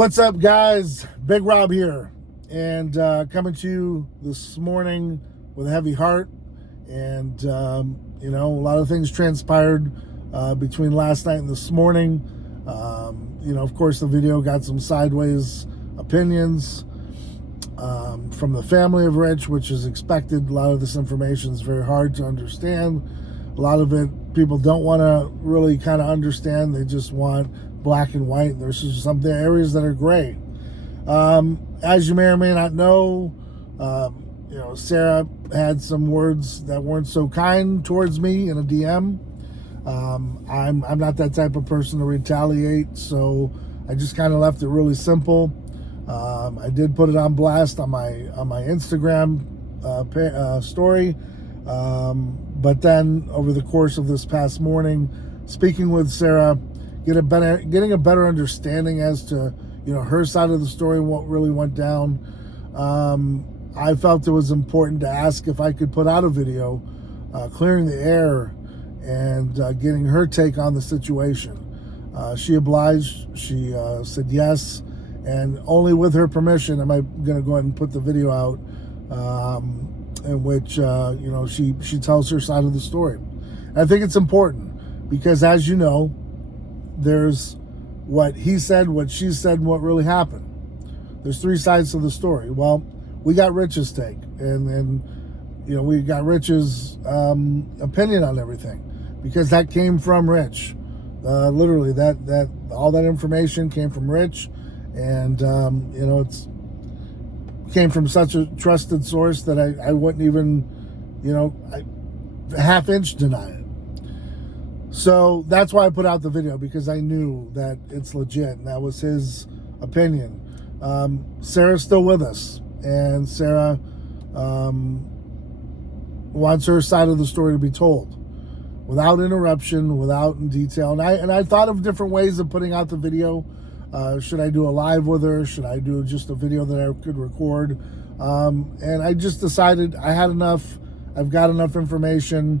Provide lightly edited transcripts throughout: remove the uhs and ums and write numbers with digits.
What's up, guys? Big Rob here, and coming to you this morning with a heavy heart. And a lot of things transpired between last night and this morning. Of course, the video got some sideways opinions from the family of Rich, which is expected. A lot of this information is very hard to understand. A lot of it people don't want to really kind of understand. They just want black and white. There's just some areas that are gray. As you may or may not know, Sara had some words that weren't so kind towards me in a DM. I'm not that type of person to retaliate, so I just kind of left it really simple. I did put it on blast on my Instagram story, but then over the course of this past morning, speaking with Sara, getting a better understanding as to her side of the story and what really went down, I felt it was important to ask if I could put out a video clearing the air and getting her take on the situation. She obliged. She said yes, and only with her permission am I going to go ahead and put the video out in which she tells her side of the story. And I think it's important because, as you know, there's what he said, what she said, and what really happened. There's three sides to the story. Well, we got Rich's take, and we got Rich's opinion on everything, because that came from Rich. Literally, that all that information came from Rich, and it's came from such a trusted source that I wouldn't even, half inch deny it. So that's why I put out the video, because I knew that it's legit, and that was his opinion. Sara's still with us, and Sara wants her side of the story to be told without interruption, without in detail. And I thought of different ways of putting out the video. Should I do a live with her? Should I do just a video that I could record? And I just decided I had enough. I've got enough information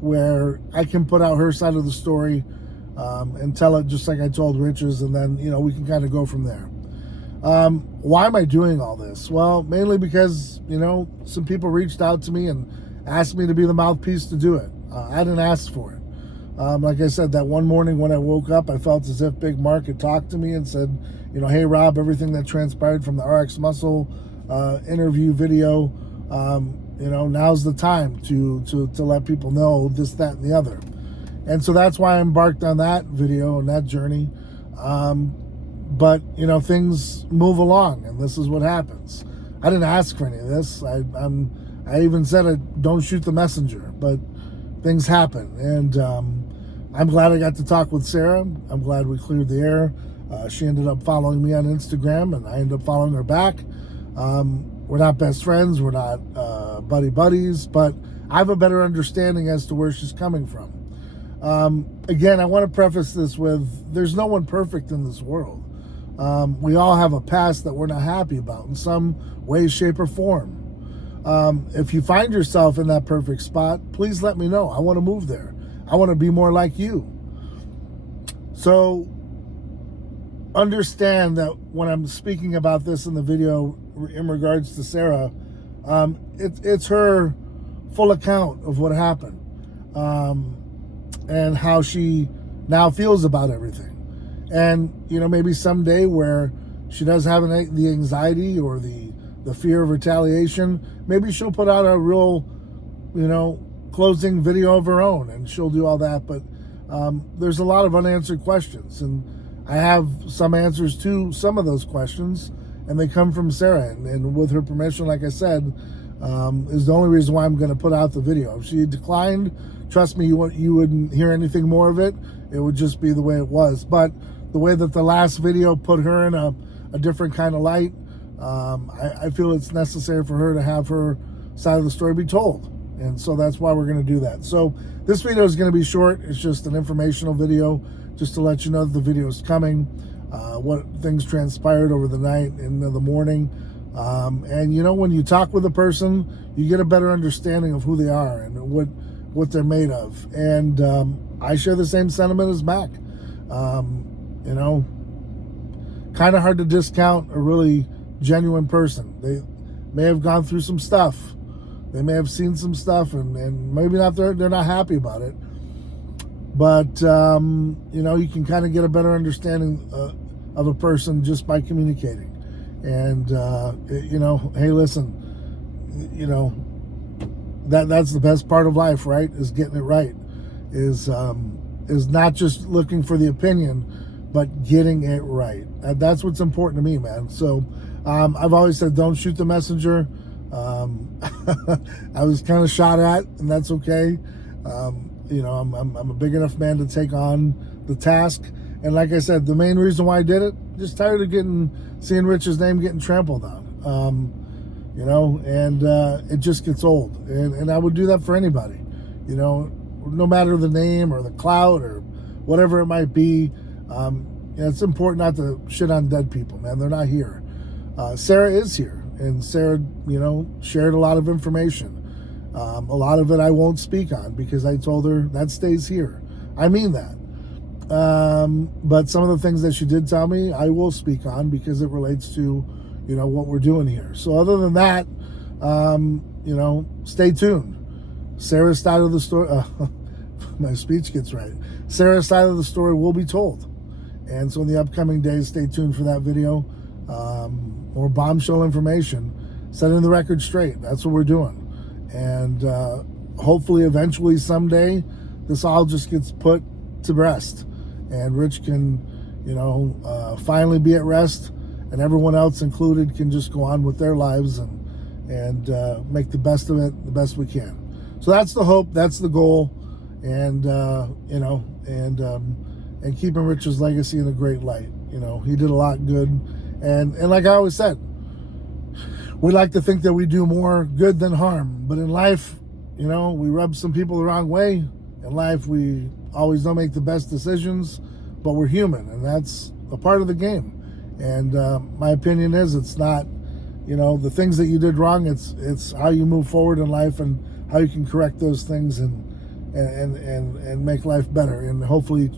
where I can put out her side of the story and tell it just like I told Rich's, and then we can kind of go from there. Why am I doing all this? Well, mainly because some people reached out to me and asked me to be the mouthpiece to do it. I didn't ask for it. Like I said, that one morning when I woke up, I felt as if Big Mark had talked to me and said, hey, Rob, everything that transpired from the RX Muscle interview video, now's the time to let people know this, that, and the other. And so that's why I embarked on that video and that journey. But things move along, and this is what happens. I didn't ask for any of this. I even said don't shoot the messenger, but things happen. And I'm glad I got to talk with Sara. I'm glad we cleared the air. She ended up following me on Instagram, and I ended up following her back. We're not best friends. We're not buddies, but I have a better understanding as to where she's coming from. Again, I want to preface this with, there's no one perfect in this world. We all have a past that we're not happy about in some way, shape, or form. If you find yourself in that perfect spot, please let me know. I want to move there. I want to be more like you. So understand that when I'm speaking about this in the video in regards to Sara, it's her full account of what happened, and how she now feels about everything. And maybe someday where she does have the anxiety or the fear of retaliation, maybe she'll put out a real closing video of her own, and she'll do all that. But there's a lot of unanswered questions, and I have some answers to some of those questions, and they come from Sara, and with her permission, like I said, is the only reason why I'm going to put out the video. If she declined, trust me, you wouldn't hear anything more of it. It would just be the way it was. But the way that the last video put her in a different kind of light, I feel it's necessary for her to have her side of the story be told. And so that's why we're going to do that. So this video is going to be short. It's just an informational video, just to let you know that the video is coming, what things transpired over the night and the morning. And when you talk with a person, you get a better understanding of who they are and what they're made of. And I share the same sentiment as Mac. kind of hard to discount a really genuine person. They may have gone through some stuff. They may have seen some stuff, and maybe they're not happy about it. But, you can kind of get a better understanding of a person just by communicating. And, hey, listen, that's the best part of life, right? Is getting it right. Is not just looking for the opinion, but getting it right. That's what's important to me, man. So I've always said, don't shoot the messenger. I was kind of shot at, and that's okay. I'm a big enough man to take on the task. And like I said, the main reason why I did it, just tired of seeing Rich's name getting trampled on. It just gets old. And I would do that for anybody, no matter the name or the clout or whatever it might be. It's important not to shit on dead people, man. They're not here. Sara is here, and Sara, shared a lot of information. A lot of it I won't speak on because I told her that stays here. I mean that. But some of the things that she did tell me, I will speak on because it relates to, what we're doing here. So other than that, stay tuned. Sara's side of the story, my speech gets right. Sara's side of the story will be told. And so in the upcoming days, stay tuned for that video. More bombshell information, setting the record straight. That's what we're doing. And hopefully, eventually, someday, this all just gets put to rest. And Rich can, finally be at rest. And everyone else included can just go on with their lives and make the best of it the best we can. So that's the hope. That's the goal. And, and keeping Rich's legacy in a great light. He did a lot good. And like I always said, we like to think that we do more good than harm. But in life, we rub some people the wrong way. In life, we always don't make the best decisions, but we're human, and that's a part of the game. And my opinion is it's not, the things that you did wrong, it's how you move forward in life and how you can correct those things and make life better and hopefully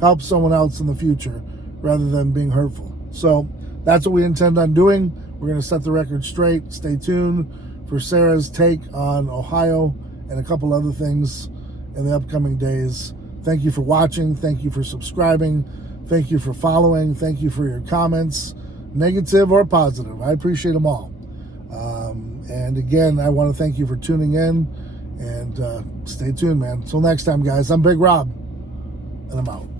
help someone else in the future rather than being hurtful. So that's what we intend on doing. We're going to set the record straight. Stay tuned for Sara's take on Ohio and a couple other things in the upcoming days. Thank you for watching. Thank you for subscribing. Thank you for following. Thank you for your comments, negative or positive. I appreciate them all. And again, I want to thank you for tuning in and stay tuned, man. Until next time, guys, I'm Big Rob, and I'm out.